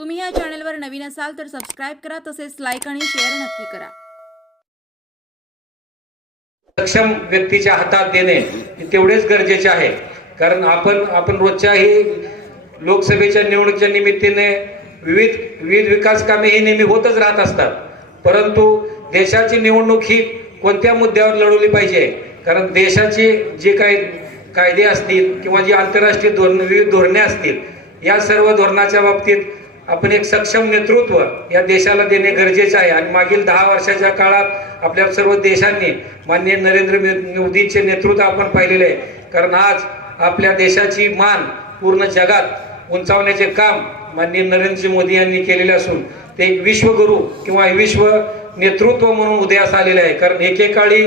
तुम्ही या चॅनलवर नवीन असाल तर सबस्क्राईब करा तसेच लाईक आणि शेअर नक्की करा. सक्षम व्यक्तीच्या हातात देणे हे तेवढेच गरजेचे आहे. कारण आपण आपण रोजच्याही लोकसभेच्या निवडणुकीच्या निमित्ताने विविध विविध विकास कामे ही नेहमी होतच राहत असतात. परंतु देशाची निवडणूक ही कोणत्या मुद्द्यावर लढवली पाहिजे? कारण देशाचे जे काही कायदे असतील किंवा जी आंतरराष्ट्रीय धोरण विविध धोरणे असतील या सर्व धोरणाच्या बाबतीत आपण एक सक्षम नेतृत्व या देशाला देणे गरजेचे आहे. आणि मागील दहा वर्षाच्या काळात आपल्या सर्व देशांनी माननीय नरेंद्र मोदींचे नेतृत्व आपण पाहिलेले आहे. कारण आज आपल्या देशाची मान पूर्ण जगात उंचावण्याचे काम माननीय नरेंद्र मोदी यांनी केलेले असून ते एक विश्वगुरू किंवा विश्व नेतृत्व म्हणून उदयास आलेले आहे. कारण एकेकाळी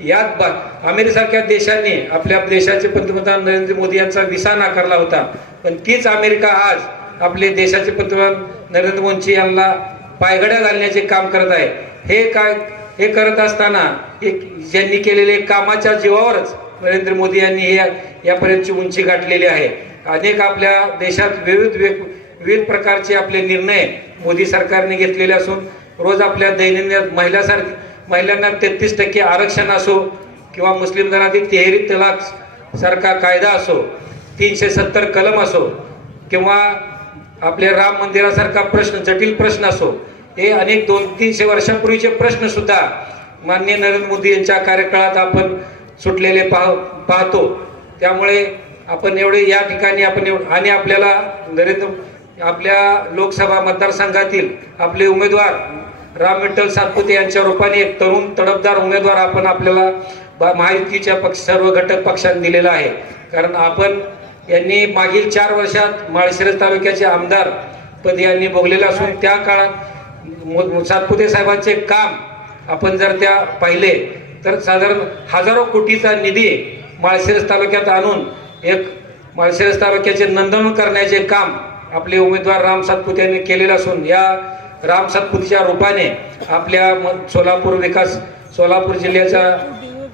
यात बा अमेरिकेसारख्या देशांनी आपल्या देशाचे पंतप्रधान नरेंद्र मोदी यांचा विसा नाकारला होता. पण तीच अमेरिका आज आपले देशाचे पंतप्रधान नरेंद्र मोदी यांना पायगड्या घालण्याचे काम करत आहे. हे काय हे करत असताना एक ज्यांनी केलेले कामाच्या जीवावरच नरेंद्र मोदी यांनी हे यापर्यंतची उंची गाठलेली आहे. अनेक आपल्या देशात विविध वेग- विविध प्रकारचे आपले निर्णय मोदी सरकारने घेतलेले असून रोज आपल्या दैनंदिन महिलासारखे महिलांना तेहतीस टक्के आरक्षण असो किंवा मुस्लिम जनातील तिहेरी तलाक सारखा कायदा असो तीनशे सत्तर कलम असो किंवा आपल्या राम मंदिरासारखा प्रश्न जटिल प्रश्न असो. हे अनेक दोन तीनशे वर्षापूर्वीचे प्रश्न सुद्धा माननीय नरेंद्र मोदी यांच्या कार्यकाळात आपण सुटलेले पाह पाहतो. त्यामुळे आपण एवढे या ठिकाणी आपण एव- आणि आपल्याला नरेंद्र आपल्या लोकसभा मतदारसंघातील आपले उमेदवार राम विठ्ठल सातपुते यांच्या रूपाने एक तरुण तडफदार उमेदवार आपण आपल्याला बा- महायुतीच्या पक्ष सर्व घटक पक्षांनी दिलेला आहे. कारण आपण यांनी मागील चार वर्षात माळशिरस तालुक्याचे आमदार पद यांनी भोगलेलं असून त्या काळात सातपुते साहेबांचे काम आपण जर त्या पाहिले तर साधारण हजारो कोटीचा निधी माळशिरस तालुक्यात आणून एक माळशिरस तालुक्याचे नंदन करण्याचे काम आपले उमेदवार राम सातपुते यांनी केलेलं असून या राम सातपुतीच्या रूपाने आपल्या म- सोलापूर विकास सोलापूर जिल्ह्याचा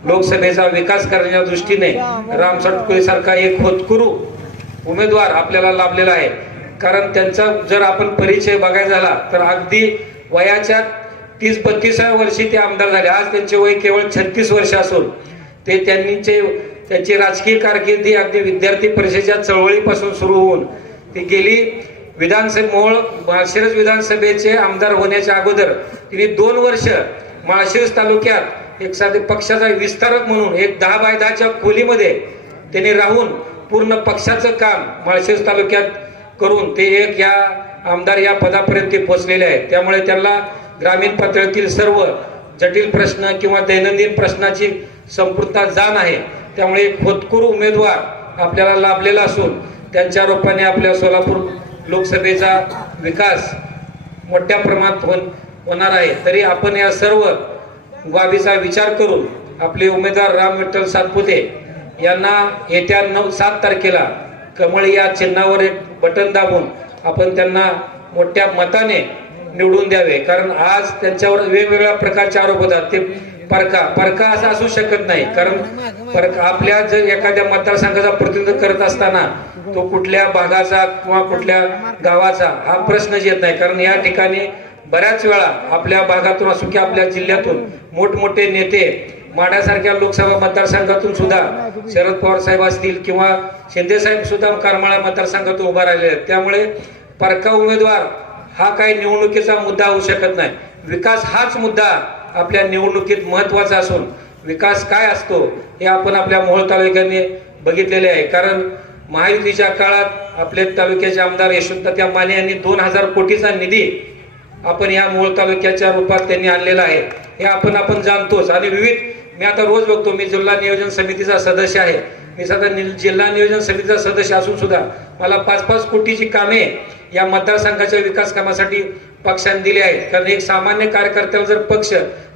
लोकसभेचा विकास करण्याच्या दृष्टीने राम सातपुते सारखा एक होतकुरू उमेदवार आपल्याला लाभलेला आहे. कारण त्यांचा जर आपण परिचय बघायचा झाला तर अगदी वयाच्या तीस बत्तीसाव्या वर्षी ते आमदार झाले. आज त्यांचे वय केवळ छत्तीस वर्ष असून ते त्यांचे त्यांची राजकीय कारकिर्दी अगदी विद्यार्थी परिषदेच्या चळवळीपासून सुरू होऊन ती गेली. विधानसभे मोहोळ माळशिरस विधानसभेचे आमदार होण्याच्या अगोदर तिने दोन वर्ष माळशिरस तालुक्यात एक साधे पक्षाचा विस्तारक म्हणून एक दहा बाय दहाच्या खोलीमध्ये त्यांनी राहून पूर्ण पक्षाचं काम माळशेज तालुक्यात करून ते एक या आमदार या पदापर्यंत ते पोहोचलेले आहेत. त्यामुळे त्यांना ग्रामीण पातळीतील सर्व जटिल प्रश्न किंवा दैनंदिन प्रश्नाची संपूर्णता जाण आहे. त्यामुळे एक होतकुरू उमेदवार आपल्याला लाभलेला असून त्यांच्या रूपाने आपल्या सोलापूर लोकसभेचा विकास मोठ्या प्रमाणात होणार आहे. तरी आपण या सर्व बाबीचा विचार करून आपले उमेदवार राम विठ्ठल सातपुते यांना येत्या नऊ सात तारखेला कमळ या चिन्हावर एक बटन दाबून आपण त्यांना मोठ्या मताने निवडून द्यावे. कारण आज त्यांच्यावर वेगवेगळ्या प्रकारचे आरोप होतात. ते परका परका असा असू शकत नाही. कारण परका आपल्या जर एखाद्या मतदारसंघाचा प्रतिनिधित्व करत असताना तो कुठल्या भागाचा किंवा कुठल्या गावाचा हा प्रश्नच येत नाही. कारण या ठिकाणी बऱ्याच वेळा आपल्या भागातून असो की आपल्या जिल्ह्यातून मोठमोठे नेते माढ्यासारख्या लोकसभा मतदारसंघातून सुद्धा शरद पवार साहेब असतील किंवा शिंदे साहेब सुद्धा करमाळा मतदारसंघातून उभा राहिले आहेत. त्यामुळे परका उमेदवार हा काही निवडणुकीचा मुद्दा होऊ शकत नाही. विकास हाच मुद्दा आपल्या निवडणुकीत महत्त्वाचा असून विकास काय असतो हे आपण आपल्या मोहोळ तालुक्याने बघितलेले आहे. कारण महायुतीच्या काळात आपल्या तालुक्याचे आमदार यशवंत माने यांनी दोन हजार कोटीचा निधी आपण या मूळ तालुक्याच्या रूपात त्यांनी आणलेला आहे. हे आपण आपण जाणतोच आणि विविध मी आता रोज बघतो. मी जिल्हा नियोजन समितीचा सदस्य आहे. मी सध्या नि- जिल्हा नियोजन समितीचा सदस्य असून सुद्धा मला पाच पाच कोटीची कामे या मतदारसंघाच्या विकास कामासाठी पक्षाने दिली आहेत. कारण एक सामान्य कार्यकर्त्याला जर पक्ष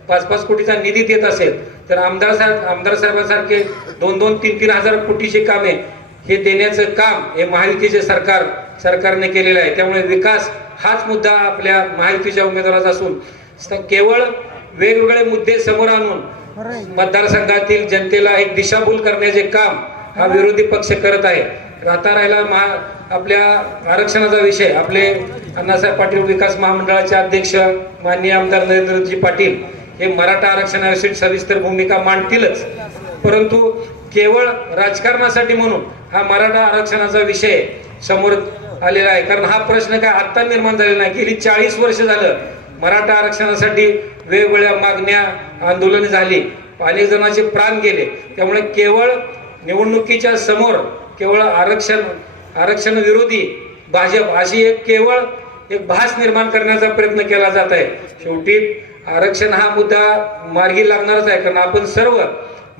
पाच पाच कोटीचा निधी देत असेल तर आमदार साहेब आमदार साहेबांसारखे दोन दोन तीन तीन हजार कोटीची कामे हे देण्याचं काम हे महायुतीचे सरकार सरकारने केलेला आहे. त्यामुळे विकास हाच मुद्दा आपल्या महायुतीच्या उमेदवाराचा असून केवळ वेगवेगळे मुद्दे समोर आणून मतदारसंघातील जनतेला एक दिशाभूल करण्याचे काम हा विरोधी पक्ष करत आहे. राहता राहिला महा आपल्या आरक्षणाचा विषय. आपले अण्णासाहेब पाटील विकास महामंडळाचे अध्यक्ष माननीय आमदार नरेंद्रजी पाटील हे मराठा आरक्षणाविषयी सविस्तर भूमिका मांडतीलच. परंतु केवळ राजकारणासाठी म्हणून हा मराठा आरक्षणाचा विषय समोर आलेला आहे. कारण हा प्रश्न काय आत्ता निर्माण झालेला नाही. गेली चाळीस वर्ष झालं मराठा आरक्षणासाठी वेगवेगळ्या मागण्या आंदोलने झाली. अनेक जणांचे प्राण गेले. त्यामुळे केवळ निवडणुकीच्या समोर केवळ आरक्षण आरक्षण विरोधी भाजप अशी एक केवळ एक भास निर्माण करण्याचा प्रयत्न केला जात आहे. शेवटी आरक्षण हा मुद्दा मार्गी लागणारच आहे. कारण आपण सर्व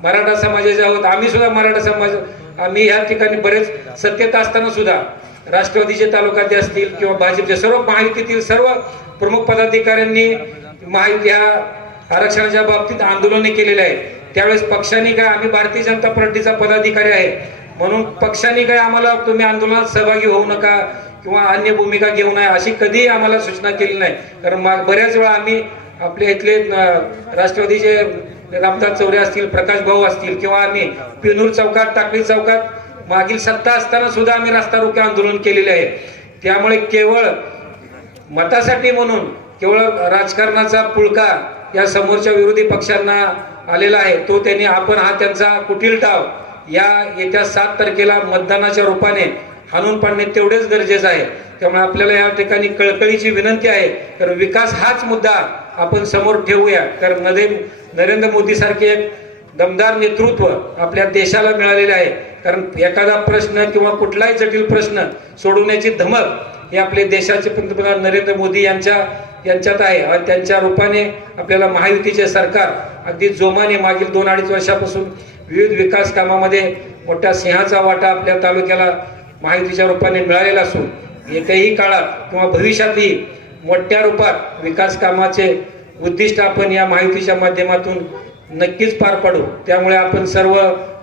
मराठा समाजाचे आहोत. आम्ही सुद्धा मराठा समाज आम्ही ह्या ठिकाणी बरेच सत्यता असताना सुद्धा राष्ट्रवादीचे तालुकाचे असतील किंवा भाजपचे सर्व महायुतीतील सर्व प्रमुख पदाधिकाऱ्यांनी महायुती ह्या आरक्षणाच्या बाबतीत आंदोलने केलेले आहे त्यावेळेस पक्षाने काय आम्ही भारतीय जनता पार्टीचा पदाधिकारी आहे. म्हणून पक्षाने काय आम्हाला तुम्ही आंदोलनात सहभागी होऊ नका किंवा अन्य भूमिका घेऊ नये अशी कधीही आम्हाला सूचना केली नाही. कारण बऱ्याच वेळा आम्ही आपल्या इथले राष्ट्रवादीचे रामदास चौरे असतील प्रकाश भाऊ असतील किंवा आम्ही पिनूर चौकात टाकळी चौकात मागील सत्ता असताना सुद्धा आम्ही रस्ता रोके आंदोलन केलेले आहे. त्यामुळे केवळ मतासाठी म्हणून केवळ राजकारणाचा पुळका या समोरच्या विरोधी पक्षांना आलेला आहे तो त्यांनी आपण हा त्यांचा कुटील डाव या येत्या सात तारखेला मतदानाच्या रूपाने हाणून पाडणे तेवढेच गरजेचं आहे. त्यामुळे आपल्याला या ठिकाणी कळकळीची विनंती आहे कारण विकास हाच मुद्दा आपण समोर ठेवूया. कारण नदे नरेंद्र मोदी सारखे एक दमदार नेतृत्व आपल्या देशाला मिळालेले आहे. कारण एखादा प्रश्न किंवा कुठलाही जटिल प्रश्न सोडवण्याची धमक हे आपले देशाचे पंतप्रधान नरेंद्र मोदी यांच्या यांच्यात आहे. आणि त्यांच्या रूपाने आपल्याला महायुतीचे सरकार अगदी जोमाने मागील दोन अडीच वर्षापासून विविध विकास कामामध्ये मोठ्या सिंहाचा वाटा आपल्या तालुक्याला महायुतीच्या रूपाने मिळालेला असून एकही काळात किंवा भविष्यातही मोठ्या रूपात विकास कामाचे उद्दिष्ट आपण या माहितीच्या माध्यमातून नक्कीच पार पाडू. त्यामुळे आपण सर्व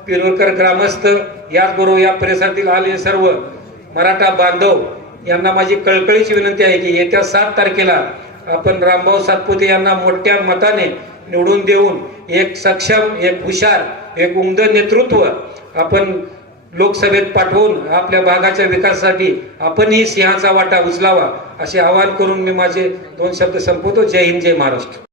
पिरोरकर ग्रामस्थ याचबरोबर या परिसरातील आलेले सर्व मराठा बांधव यांना माझी कळकळीची विनंती आहे की येत्या सात तारखेला आपण रामभाऊ सातपुते यांना मोठ्या मताने निवडून देऊन एक सक्षम एक हुशार एक उमद नेतृत्व आपण लोकसभेत पाठवून आपल्या भागाच्या विकासासाठी आपणही सिंहाचा वाटा उचलावा असे आवाहन करून मी माझे दोन शब्द संपवतो. जय हिंद जय महाराष्ट्र.